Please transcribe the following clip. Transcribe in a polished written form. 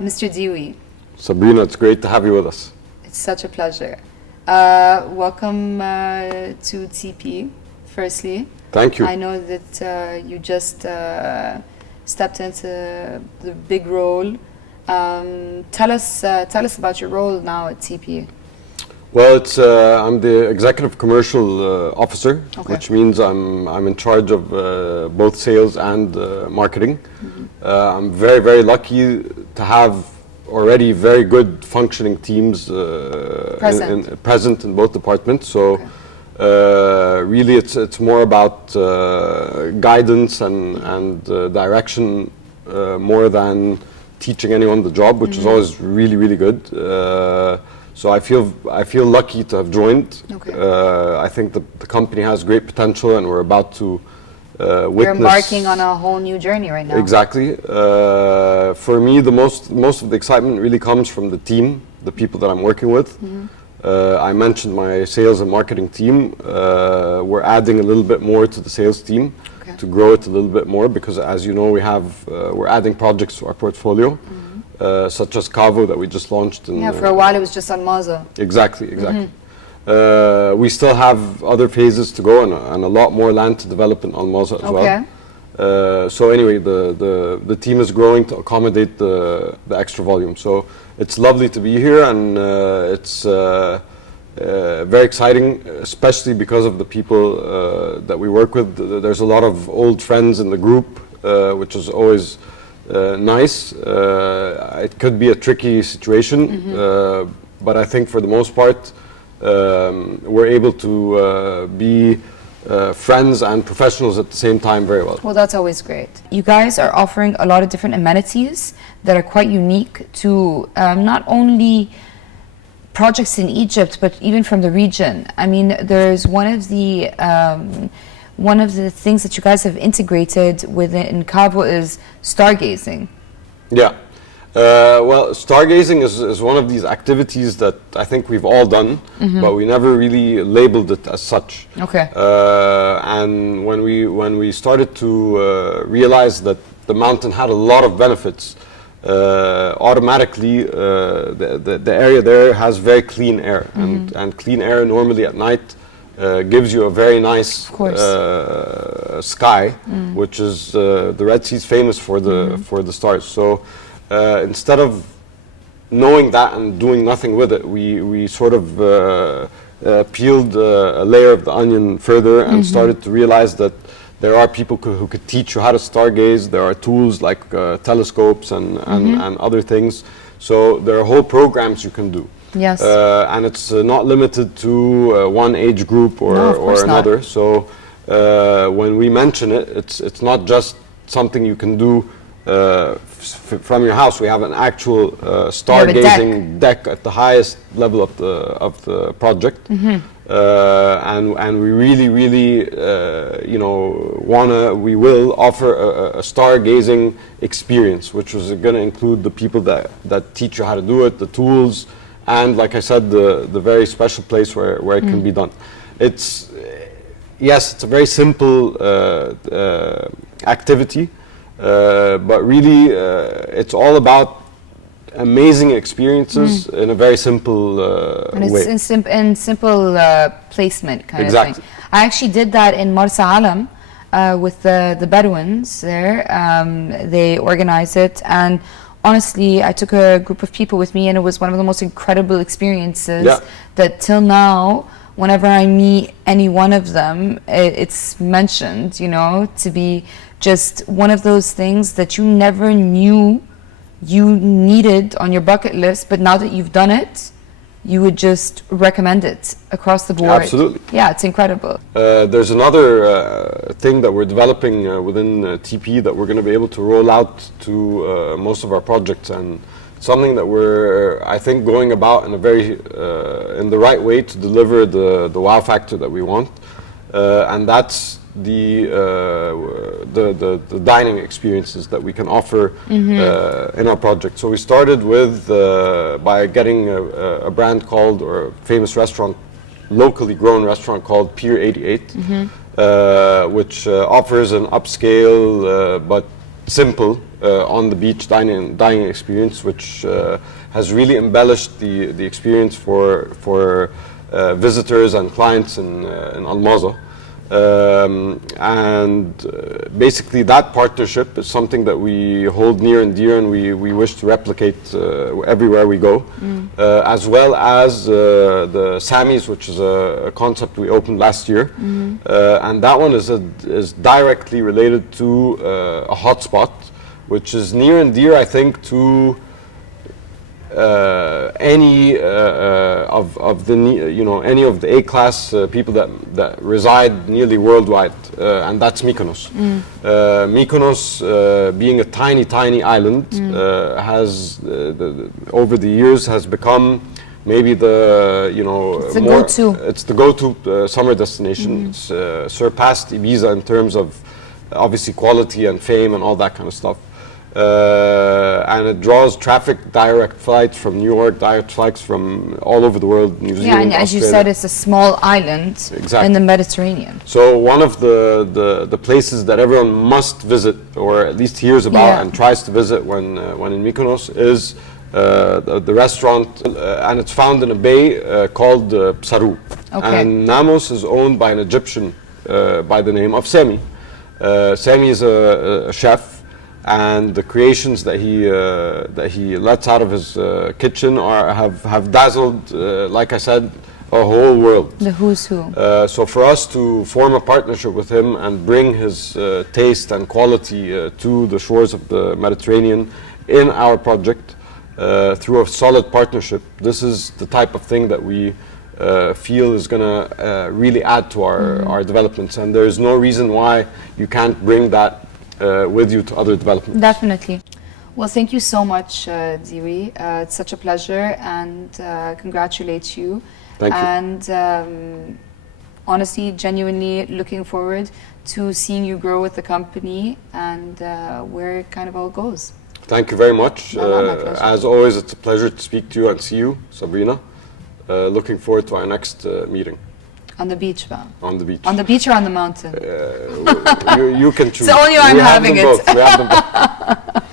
Mr. Dewey. Sabrina, it's great to have you with us. It's such a pleasure. Welcome to TP, firstly. Thank you. I know that you just stepped into the big role. Tell us about your role now at TP. Well, I'm the executive commercial officer, which means I'm in charge of both sales and marketing. I'm very, very lucky to have already very good functioning teams present in both departments. So really, it's more about guidance and direction more than teaching anyone the job, which is always really, really good. So I feel lucky to have joined. I think the company has great potential, and we're about to witness. You're embarking on a whole new journey right now. Exactly. For me, the most of the excitement really comes from the team, the people that I'm working with. I mentioned my sales and marketing team. We're adding a little bit more to the sales team to grow it a little bit more, because as you know, we're adding projects to our portfolio. Such as Cavo that we just launched. For a while it was just on Maza. Exactly. We still have other phases to go and a lot more land to develop in Al Maza as well. So anyway, the team is growing to accommodate the extra volume. So it's lovely to be here, and it's very exciting, especially because of the people that we work with. There's a lot of old friends in the group, which is always nice. It could be a tricky situation, but I think for the most part we're able to be friends and professionals at the same time very well. Well, that's always great. You guys are offering a lot of different amenities that are quite unique to not only projects in Egypt, but even from the region. I mean, there's one of the things that you guys have integrated within Cavo is stargazing. Yeah. Well, stargazing is one of these activities that I think we've all done, but we never really labeled it as such. And when we started to realize that the mountain had a lot of benefits, automatically the area there has very clean air, and clean air normally at night gives you a very nice sky, which is the Red Sea is famous for the stars. So instead of knowing that and doing nothing with it, we sort of peeled a layer of the onion further and started to realize that there are people who could teach you how to stargaze. There are tools like telescopes and other things. So there are whole programs you can do. Yes. And it's not limited to one age group or another. So when we mention it, it's not just something you can do from your house. We have an actual stargazing deck at the highest level of the project, and we really we will offer a stargazing experience, which is going to include the people that teach you how to do it, the tools, and like I said, the very special place where it can be done. It's a very simple activity, but really it's all about amazing experiences in a very simple way. In simple placement kind of thing. I actually did that in Marsa Alam with the Bedouins there. They organized it, and honestly, I took a group of people with me, and it was one of the most incredible experiences that till now, whenever I meet any one of them, it's mentioned, to be just one of those things that you never knew you needed on your bucket list, but now that you've done it, you would just recommend it across the board. Absolutely. Yeah, it's incredible. There's another thing that we're developing within TP that we're going to be able to roll out to most of our projects, and something that we're, I think, going about in a very in the right way to deliver the wow factor that we want, and that's the dining experiences that we can offer in our project. So we started with by getting a brand called, or a famous restaurant, locally grown restaurant called Pier 88, which offers an upscale but simple on the beach dining experience, which has really embellished the experience for visitors and clients in Al Maza. Basically that partnership is something that we hold near and dear, and we wish to replicate everywhere we go, as well as the Sammy's, which is a concept we opened last year, and that one is directly related to a hotspot, which is near and dear, I think, to any of the any of the A-class people that reside nearly worldwide, and that's Mykonos. Mykonos, being a tiny island, has over the years has become maybe the it's the go-to summer destination. It's surpassed Ibiza in terms of obviously quality and fame and all that kind of stuff. And it draws traffic, direct flights from New York, direct flights from all over the world, New Zealand, and as you said, it's a small island in the Mediterranean. So one of the places that everyone must visit, or at least hears about and tries to visit when in Mykonos, is the restaurant, and it's found in a bay called Psaru. And Namos is owned by an Egyptian by the name of Sami. Sami is a chef, and the creations that he lets out of his kitchen have dazzled, like I said, a whole world. The who's who. So for us to form a partnership with him and bring his taste and quality to the shores of the Mediterranean in our project through a solid partnership, this is the type of thing that we feel is going to really add to our developments, and there is no reason why you can't bring that with you to other developments. Definitely. Well, thank you so much, Dewey. It's such a pleasure, and congratulate you. Thank you. And honestly, genuinely looking forward to seeing you grow with the company and where it kind of all goes. Thank you very much. My pleasure. As always, it's a pleasure to speak to you and see you, Sabrina. Looking forward to our next meeting. On the beach, Val. On the beach. On the beach or on the mountain? You can choose. It's only I'm having it. We have them both.